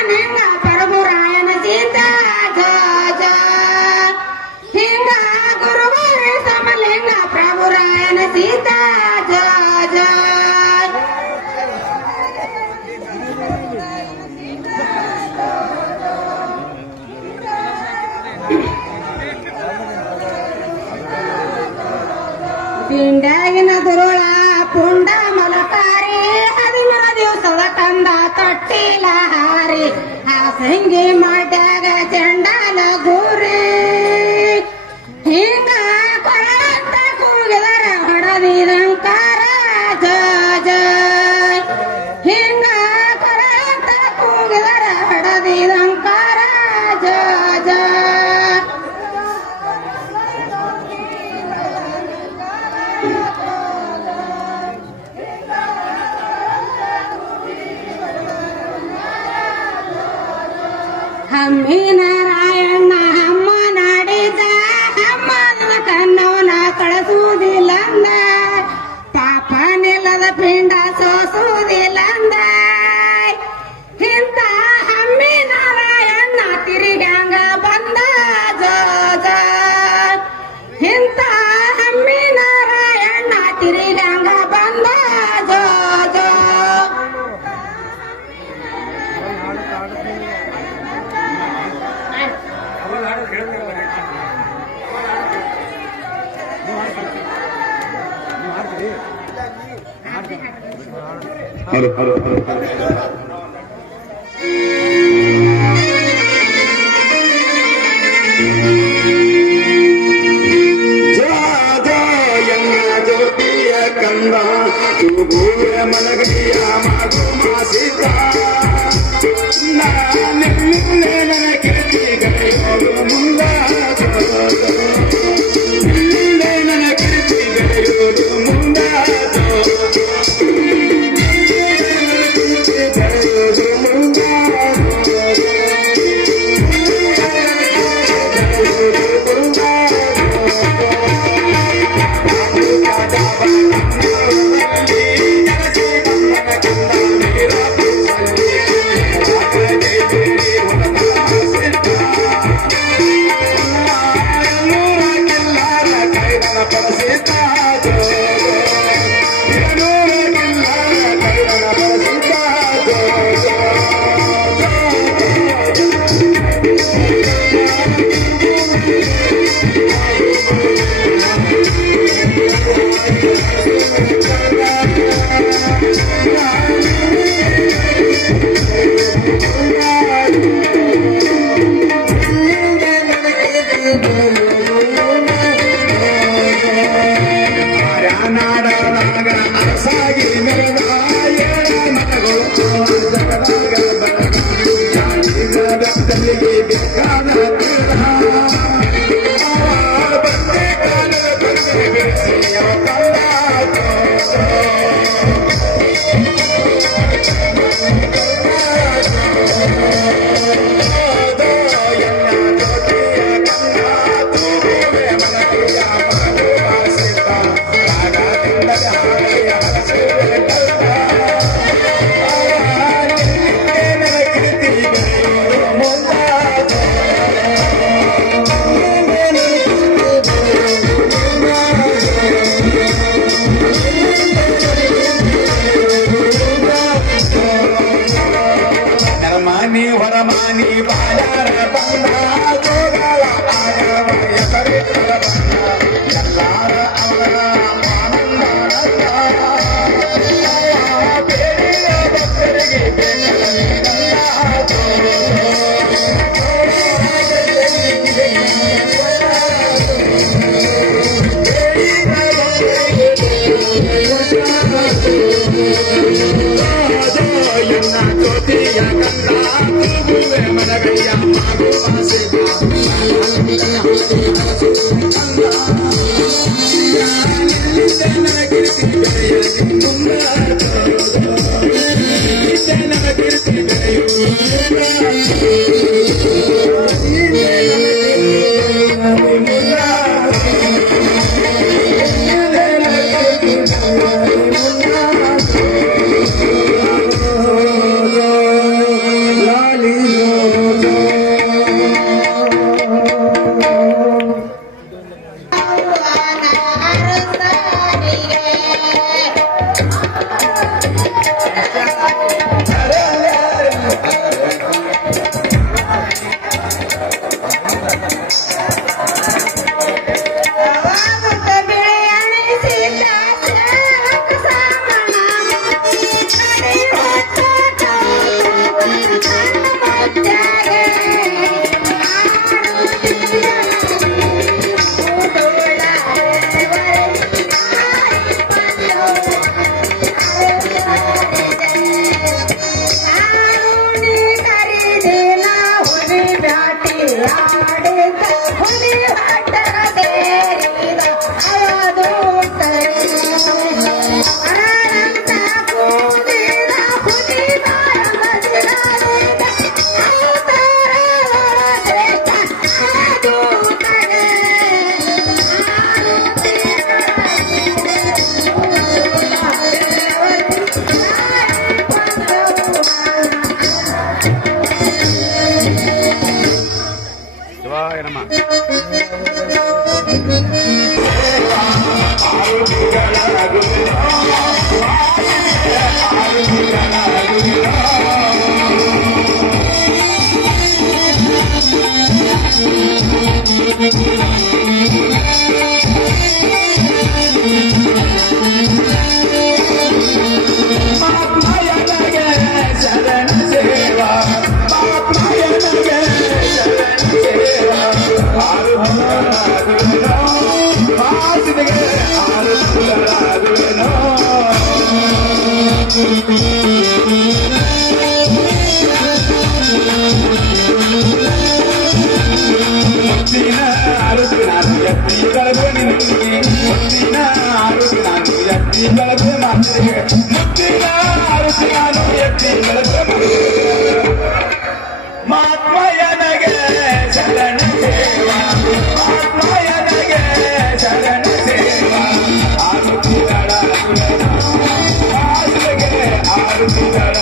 ಸಮಲಿಂಗ ಪ್ರಭುರಾಯನ ಸೀತಾ ಜಯ ಹಿಂಗ ಗುರುವಾರ ಸಮಲಿಂಗ ಪ್ರಭುರಾಯನ ಸೀತಾ ಜಯ ಪಿಂಡಾಗಿನ ದುರುಳ ಪುಂಡ ಮಲಕಾರಿ 11 ದಿವಸದ ಕಂದ ತೊಟ್ಟಿಲ ಹಾರಿ ಹಾಸಂಗಿ ಮಾಡ್ಯಾಗ ಚಂಡಾಲ ಗೋರಿ ಹಿಂಗ ಕೊಳಂತ ಕೂಗಿದರ ಹೊಡದಿದಂಕಾರ ಜಯ ಹಿಂಗ ಕೊಳಂತ ಕೂಗಿದರ ಹೊಡದಿದಂಕಾರ ಜಯ ಹಮ್ಮಿ ನಾರಾಯಣ ಅಮ್ಮ ನಾಡಿದ ಅಮ್ಮನ ಕಣ್ಣವನ ಕಳಿಸುವುದಿಲ್ಲಂದ ಪಾಪ ನಿಲ್ಲದ ಪಿಂಡ ಸೋಸುವುದಿಲ್ಲಂದ ಇಂಥ ಹಮ್ಮಿ ನಾರಾಯಣ ತಿರುಗಂಗ ಬಂದ ಜೋಜ ಇಂಥ ಹಮ್ಮಿ ನಾರಾಯಣ ತಿರುಗಂಗ ಬಂದ ಜೋಜ ಜ್ಯೋತಿಯ ಕಂದ ಮಲಗಿಯ ಮಗು ಮಾಸಿದ ನನ್ನ ಕೀರ್ತಿಗಳು ಮುಂದ ನನ್ನ ಕೀರ್ತಿಗಳು ಮುಂದ Thank you. ಮಾತ್ಮಯನಗೆ ಶರಣ ಸೇವಾ ಮಾತ್ಮಯನಗೆ ಶರಣ ಸೇವಾ ಆರುತಿಗಳ ಆರುತಿಗಳ